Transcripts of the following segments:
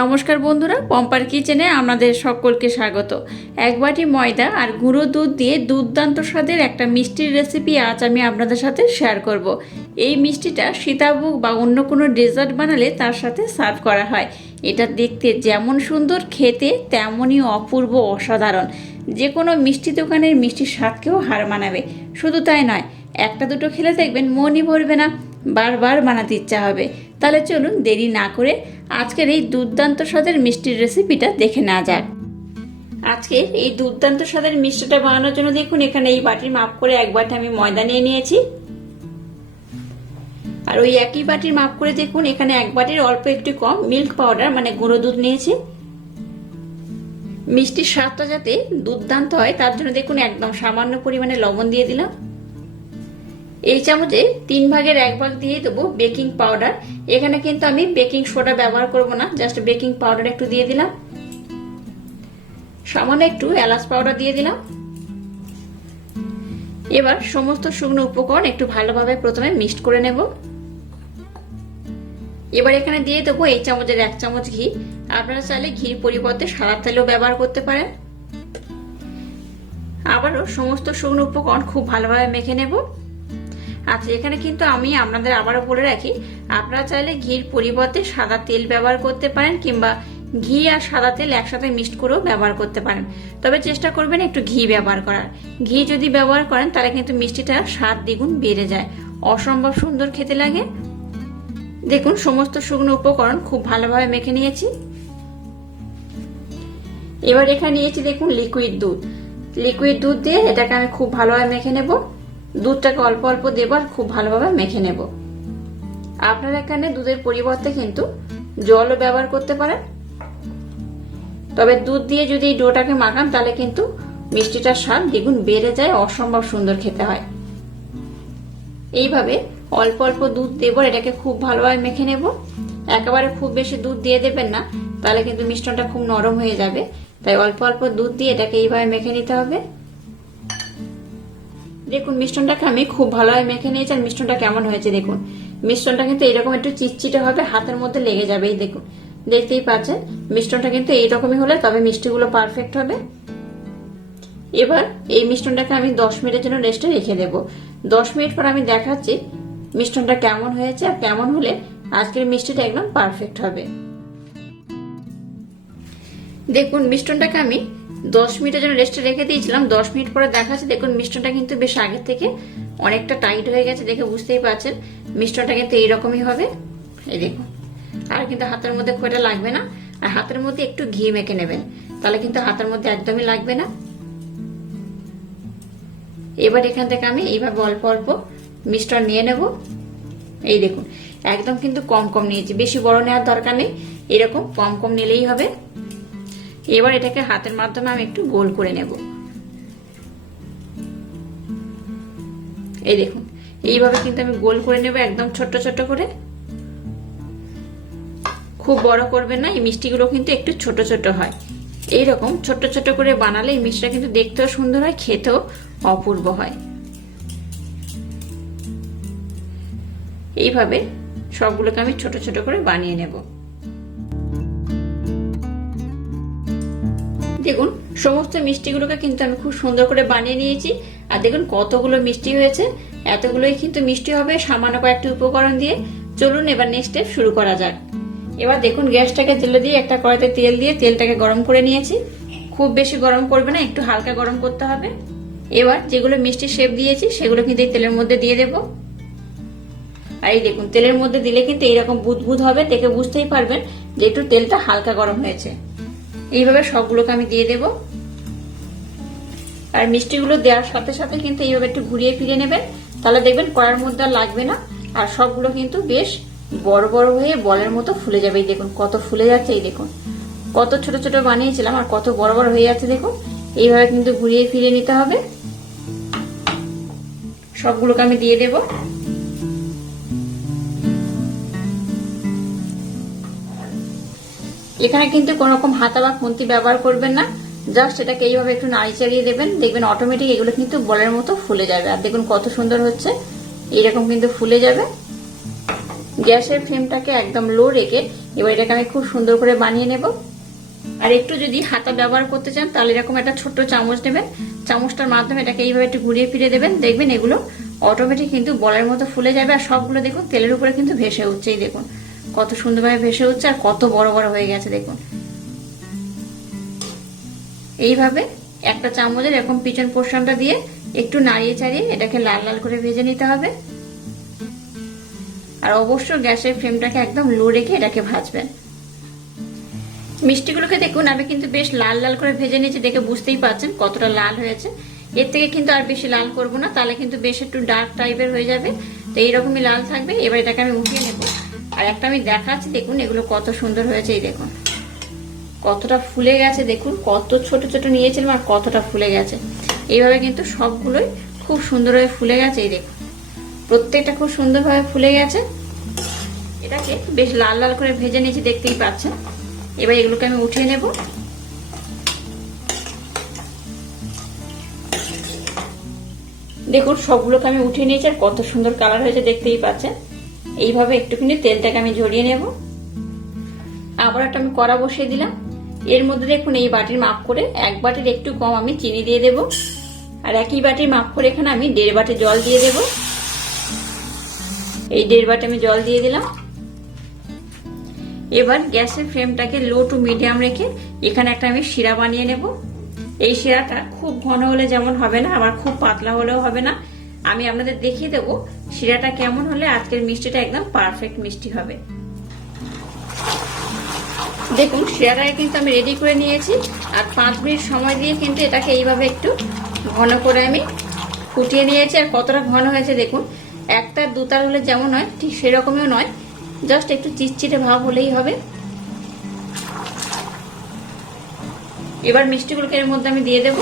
নমস্কার বন্ধুরা, পম্পার কিচেনে আমাদের সকলকে স্বাগত। এক বাটি ময়দা আর গুঁড়ো দুধ দিয়ে দুর্দান্ত স্বাদের একটা মিষ্টির রেসিপি আজ আমি আপনাদের সাথে শেয়ার করব। এই মিষ্টিটা সীতাভোগ বা অন্য কোনো ডেজার্ট বানালে তার সাথে সার্ভ করা হয়। এটা দেখতে যেমন সুন্দর, খেতে তেমনই অপূর্ব অসাধারণ। যে কোনো মিষ্টি দোকানের মিষ্টির স্বাদকেও হার মানাবে। শুধু তাই নয়, একটা দুটো খেলে দেখবেন মনই ভরবে না, বারবার বানাতে ইচ্ছা হবে। তাহলে চলুন দেরি না করে আজকের এই দুর্দান্ত স্বাদের মিষ্টির রেসিপিটা দেখে না যাক। আজকে এই দুর্দান্ত স্বাদের মিষ্টিটা বানানোর জন্য দেখুন, এখানে এই বাটির মাপ করে এক বাটি আমি ময়দা নিয়ে নিয়েছি। আর ওই একই বাটির মাপ করে দেখুন, এখানে এক বাটির অল্প একটু কম মিল্ক পাউডার মানে গুঁড়ো দুধ নিয়েছি। মিষ্টির স্বাদটা যাতে দুর্দান্ত হয়, তার জন্য দেখুন একদম সামান্য পরিমাণে লবণ দিয়ে দিলাম। এই চামচে তিন ভাগের এক ভাগ দিয়ে দেবো বেকিং পাউডার। এখানে কিন্তু আমি বেকিং সোডা ব্যবহার করব না, জাস্ট বেকিং পাউডার একটু দিয়ে দিলাম। সামান্য একটু এলাচ পাউডার দিয়ে দিলাম। এবার সমস্ত শুকনো উপকরণ একটু ভালোভাবে প্রথমে মিক্সড করে নেব। এবার এখানে দিয়ে দেবো এই চামচের এক চামচ ঘি। আপনারা চাইলে ঘির পরিবর্তে সাদা তেলও ব্যবহার করতে পারেন। আবারও সমস্ত শুকনো উপকরণ খুব ভালোভাবে মেখে নেব। আচ্ছা এখানে কিন্তু আমি আপনাদের আবারও বলে রাখি, আপনারা চাইলে ঘির পরিবর্তে সাদা তেল ব্যবহার করতে পারেন কিংবা ঘি আর সাদা তেল একসাথে মিক্সড করেও ব্যবহার করতে পারেন। তবে চেষ্টা করবেন একটু ঘি ব্যবহার করার। ঘি যদি ব্যবহার করেন, তাহলে কিন্তু মিষ্টিটা স্বাদ দ্বিগুণ বেড়ে যায়। অসম্ভব সুন্দর খেতে লাগে। দেখুন, সমস্ত শুকনো উপকরণ খুব ভালোভাবে মেখে নিয়েছি। এবার এখানে নিয়েছি, দেখুন লিকুইড দুধ। লিকুইড দুধ দিয়ে এটাকে আমি খুব ভালোভাবে মেখে নেব। দুধটাকে অল্প অল্প দেবার খুব ভালোভাবে মেখে নেব। আপনারা এখানে দুধের পরিবর্তে কিন্তু জলও ব্যবহার করতে পারেন। তবে দুধ দিয়ে যদি ডোটাকে মাখান, তাহলে কিন্তু মিষ্টিটার স্বাদ দ্বিগুণ বেড়ে যায়, অসম্ভব সুন্দর খেতে হয়। এইভাবে অল্প অল্প দুধ দেবো এটাকে খুব ভালোভাবে মেখে নেব। একেবারে খুব বেশি দুধ দিয়ে দেবেন না, তাহলে কিন্তু মিষ্টনটা খুব নরম হয়ে যাবে। তাই অল্প অল্প দুধ দিয়ে এটাকে এইভাবে মেখে নিতে হবে। দেখুন মিষ্টনটাকে আমি খুব ভালোভাবে মেখে নিয়েছি আর মিষ্টনটা কেমন হয়েছে দেখুন। মিষ্টনটা কিন্তু এরকম একটু চিটচিটে হবে, হাতের মধ্যে লেগে যাবে দেখুন। দেখতেই পাচ্ছেন মিষ্টনটা কিন্তু এইরকমই হলে তবে মিষ্টিগুলো পারফেক্ট হবে। এবার এই মিষ্টনটাকে আমি দশ মিনিটের জন্য রেস্টে রেখে দেব। দশ মিনিট পর আমি দেখাচ্ছি মিষ্টনটা কেমন হয়েছে আর কেমন হলে আজকের মিষ্টিটা একদম পারফেক্ট হবে। দেখুন মিষ্টনটাকে আমি দশ মিনিটের জন্য রেস্টে রেখে দিয়েছিলাম। দশ মিনিট পরে দেখাচ্ছে দেখুন মিষ্টনটা কিন্তু বেশ আগের থেকে অনেকটা টাইট হয়ে গেছে দেখে বুঝতেই পারছেন। মিষ্টনটা কিন্তু এইরকমই হবে। এই দেখুন, আর কিন্তু হাতের মধ্যে খোটা লাগবে না। আর হাতের মধ্যে একটু ঘি মেখে নেবেন, তাহলে কিন্তু হাতের মধ্যে একদমই লাগবে না। এবার এখান থেকে আমি এইভাবে অল্প অল্প মিষ্টন নিয়ে নেব। এই দেখুন, একদম কিন্তু কম কম নিয়েছি। বেশি বড় নেওয়ার দরকার নেই। এরকম কম কম নিলেই হবে। এবার এটাকে হাতের মাধ্যমে আমি একটু গোল করে নেব। এই দেখুন, এইভাবে কিন্তু আমি গোল করে নেব একদম ছোট্ট ছোট্ট করে। খুব বড় করবেন না, এই মিষ্টিগুলো কিন্তু একটু ছোট ছোট হয়। এইরকম ছোট্ট ছোট করে বানালে এই মিষ্টিটা কিন্তু দেখতেও সুন্দর হয়, খেতেও অপূর্ব হয়। এইভাবে সবগুলোকে আমি ছোট ছোট করে বানিয়ে নেব। দেখুন, সমস্ত মিষ্টিগুলোকে কিন্তু আমি খুব সুন্দর করে বানিয়ে নিয়েছি। আর দেখুন, কতগুলো মিষ্টি হয়েছে। এতগুলোই কিন্তু মিষ্টি হবে সামান্য কয়েকটি উপকরণ দিয়ে। চলুন এবার নেক্সট স্টেপ শুরু করা যাক। এবার দেখুন, গ্যাসটাকে জেলে দিয়ে একটা কড়াইতে তেল দিয়ে তেলটাকে গরম করে নিয়েছি। খুব বেশি গরম করবে না, একটু হালকা গরম করতে হবে। এবার যেগুলো মিষ্টি শেপ দিয়েছি, সেগুলো কিন্তু এই তেলের মধ্যে দিয়ে দেব। আর এই দেখুন, তেলের মধ্যে দিলে কিন্তু এইরকম বুদবুদ হবে, দেখে বুঝতেই পারবেন যে একটু তেলটা হালকা গরম হয়েছে। এইভাবে সবগুলোকে আমি দিয়ে দেব। আর মিষ্টিগুলো দেওয়ার সাথে সাথে কিন্তু এইভাবে একটু ঘুরিয়ে ফিরিয়ে নেবেন। তাহলে দেখবেন কড়ার মধ্যে আর লাগবে না। আর সবগুলো কিন্তু বেশ বড় বড় হয়ে বলের মতো ফুলে যাবে। এই দেখুন, কত ফুলে যাচ্ছে, এই দেখুন। কত ছোট ছোট বানিয়েছিলাম আর কত বড় বড় হয়ে যাচ্ছে, দেখুন। এইভাবে কিন্তু ঘুরিয়ে ফিরিয়ে নিতে হবে। সবগুলোকে আমি দিয়ে দেবো। এখানে কিন্তু কোন রকম হাতা বা খুন্তি ব্যবহার করবেন না। জাস্ট এটাকে এইভাবে একটু নাড়ি চাড়িয়ে দেবেন। দেখবেন অটোমেটিক এগুলো কিন্তু বলের মতো ফুলে যাবে। আর দেখুন কত সুন্দর হচ্ছে। এইরকম কিন্তু ফুলে যাবে। গ্যাসের ফ্লেমটাকে একদম লো রেখে এবার এটাকে আমি খুব সুন্দর করে বানিয়ে নেব। আর একটু যদি হাতা ব্যবহার করতে চান, তাহলে এরকম একটা ছোট্ট চামচ নেবেন। চামচটার মাধ্যমে এটাকে এইভাবে একটু ঘুরিয়ে ফিরে দেবেন। দেখবেন এগুলো অটোমেটিক কিন্তু বলের মতো ফুলে যাবে। আর সবগুলো দেখুন তেলের উপরে কিন্তু ভেসে উঠছে এই দেখুন। কত সুন্দরভাবে ভেসে উঠছে আর কত বড় বড় হয়ে গেছে, দেখুন। এইভাবে একটা চামচের এরকম পিছন পোর্শনটা দিয়ে একটু নাড়িয়ে চাড়িয়ে এটাকে লাল লাল করে ভেজে নিতে হবে। আর অবশ্য গ্যাসের ফ্লেমটাকে একদম লো রেখে এটাকে ভাজবেন। মিষ্টিগুলোকে দেখুন, আমি কিন্তু বেশ লাল লাল করে ভেজে নিয়েছি, দেখে বুঝতেই পারছেন কতটা লাল হয়েছে। এর থেকে কিন্তু আর বেশি লাল করব না, তাহলে কিন্তু বেশ একটু ডার্ক টাইপের হয়ে যাবে। তো এইরকমই লাল থাকবে, এবার এটাকে আমি উঠিয়ে নেব। আর একটা আমি দেখাচ্ছি, দেখুন এগুলো কত সুন্দর হয়েছে, এই দেখুন। কতটা ফুলে গেছে, দেখুন, কত ছোট ছোট নিয়েছিলাম আর কতটা ফুলে গেছে। এইভাবে কিন্তু সবগুলোই খুব সুন্দরভাবে ফুলে গেছে, এই দেখুন। প্রত্যেকটা খুব সুন্দরভাবে ফুলে গেছে। এটাকে বেশ লাল লাল করে ভেজে নিয়েছি, দেখতেই পাচ্ছেন। এবার এগুলোকে আমি উঠিয়ে নেব। দেখুন, সবগুলোকে আমি উঠিয়ে নিয়েছি আর কত সুন্দর কালার হয়েছে, দেখতেই পাচ্ছেন। এইভাবে একটুখানি তেলটাকে আমি ঝরিয়ে নেব। আবার একটা আমি কড়া বসিয়ে দিলাম। এর মধ্যে দেখুন এই বাটির মাপ করে এক বাটির একটু কম আমি চিনি দিয়ে দেব। আর একই বাটির মাপ করে এখানে আমি দেড় বাটি জল দিয়ে দেব। এই দেড় বাটি আমি জল দিয়ে দিলাম। এবার গ্যাসের ফ্লেমটাকে লো টু মিডিয়াম রেখে এখানে একটা আমি শিরা বানিয়ে নেব। এই শিরাটা খুব ঘন হলে যেমন হবে না, আবার খুব পাতলা হলেও হবে না। আমি আপনাদের দেখিয়ে দেবো শিরাটা কেমন হলে আজকের মিষ্টিটা একদম পারফেক্ট মিষ্টি হবে। দেখুন, শিরাটাকে কিন্তু আমি রেডি করে নিয়েছি। আর পাঁচ মিনিট সময় দিয়ে কিন্তু এটাকে এইভাবে একটু ঘন করে আমি ফুটিয়ে নিয়েছি। আর কতটা ঘন হয়েছে দেখুন, একটা দুতার হলে যেমন হয়, ঠিক সেরকমও নয়। জাস্ট একটু চিটচিটে ভাব হলেই হবে। এবার মিষ্টিগুলোকে এর মধ্যে আমি দিয়ে দেব।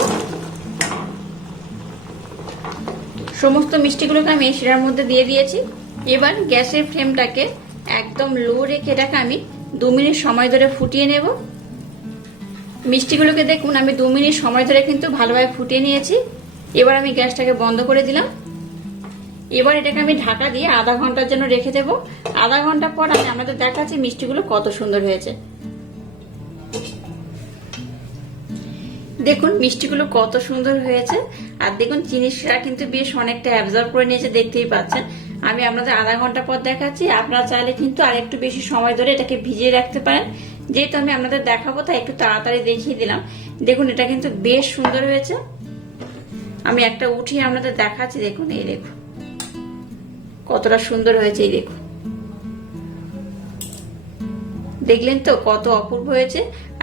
সমস্ত মিষ্টিগুলোকে আমি এই শিরার মধ্যে দিয়ে দিয়েছি। এবার গ্যাসের ফ্লেমটাকে একদম লো রেখে এটাকে আমি দু মিনিট সময় ধরে ফুটিয়ে নেব। মিষ্টিগুলোকে দেখুন, আমি দু মিনিট সময় ধরে কিন্তু ভালোভাবে ফুটিয়ে নিয়েছি। এবার আমি গ্যাসটাকে বন্ধ করে দিলাম। এবার এটাকে আমি ঢাকা দিয়ে আধা ঘণ্টার জন্য রেখে দেব। আধা ঘণ্টা পর আমি আপনাদের দেখাচ্ছি মিষ্টিগুলো কত সুন্দর হয়েছে। দেখুন, মিষ্টিগুলো কত সুন্দর হয়েছে। আর দেখুন শিরা কিন্তু বেশ অনেকটা অ্যাবজর্ব করে নিয়েছে, দেখতেই পাচ্ছেন। আমি আপনাদের আধা ঘণ্টা পর দেখাচ্ছি। আপনারা চাইলে কিন্তু আর একটু বেশি সময় ধরে এটাকে ভিজিয়ে রাখতে পারেন। যেহেতু আমি আপনাদের দেখাবো, তাই একটু তাড়াতাড়ি দেখিয়ে দিলাম। দেখুন, এটা কিন্তু বেশ সুন্দর হয়েছে। আমি একটা উঠিয়ে আপনাদের দেখাচ্ছি, দেখুন, এই দেখুন। কতটা সুন্দর হয়েছে, এই দেখুন। দেখলেন তো, কত অপূর্ব হয়েছে।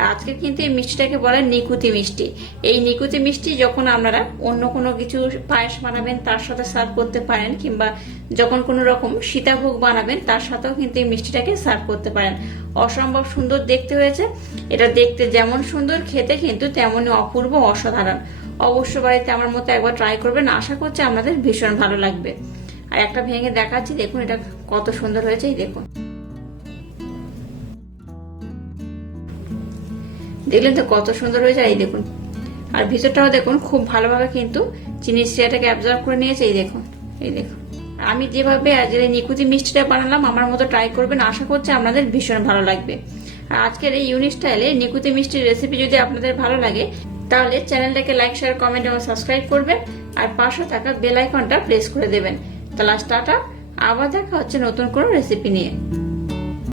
আজকে কিন্তু এই মিষ্টিটাকে বলে নিকুতি মিষ্টি। এই নিকুতি মিষ্টি যখন আপনারা অন্য কোনো কিছু পায়েস বানাবেন, তার সাথে সার্ভ করতে পারেন, কিংবা যখন কোনো রকম সীতাভোগ বানাবেন, তার সাথেও কিন্তু এই মিষ্টিটাকে সার্ভ করতে পারেন। অসম্ভব সুন্দর দেখতে হয়েছে। এটা দেখতে যেমন সুন্দর, খেতে কিন্তু তেমনই অপূর্ব অসাধারণ। অবশ্য বাড়িতে আমার মতো একবার ট্রাই করবেন, আশা করছি আপনাদের ভীষণ ভালো লাগবে। আর একটা ভেঙে দেখাচ্ছি, দেখুন এটা কত সুন্দর হয়েছে, এই দেখুন। দেখলেন তো কত সুন্দর হয়েছে এই দেখুন। আর ভিতরটাও দেখুন, খুব ভালোভাবে কিন্তু চিনির শিরাটাকে অ্যাবজর্ব করে নিয়েছে, এই দেখুন এই দেখুন। আমি যেভাবে আজকের এই নিকুতি মিষ্টিটা বানালাম, আমার মতো ট্রাই করবেন, আশা করছি আপনাদের ভীষণ ভালো লাগবে। আর আজকের এই ইউনিক স্টাইলে নিকুতি মিষ্টির রেসিপি যদি আপনাদের ভালো লাগে, তাহলে চ্যানেলটাকে লাইক শেয়ার কমেন্ট এবং সাবস্ক্রাইব করবেন, আর পাশে থাকা বেল আইকনটা প্রেস করে দেবেন। তাহলে টাটা, আবার দেখা হচ্ছে নতুন কোনো রেসিপি নিয়ে।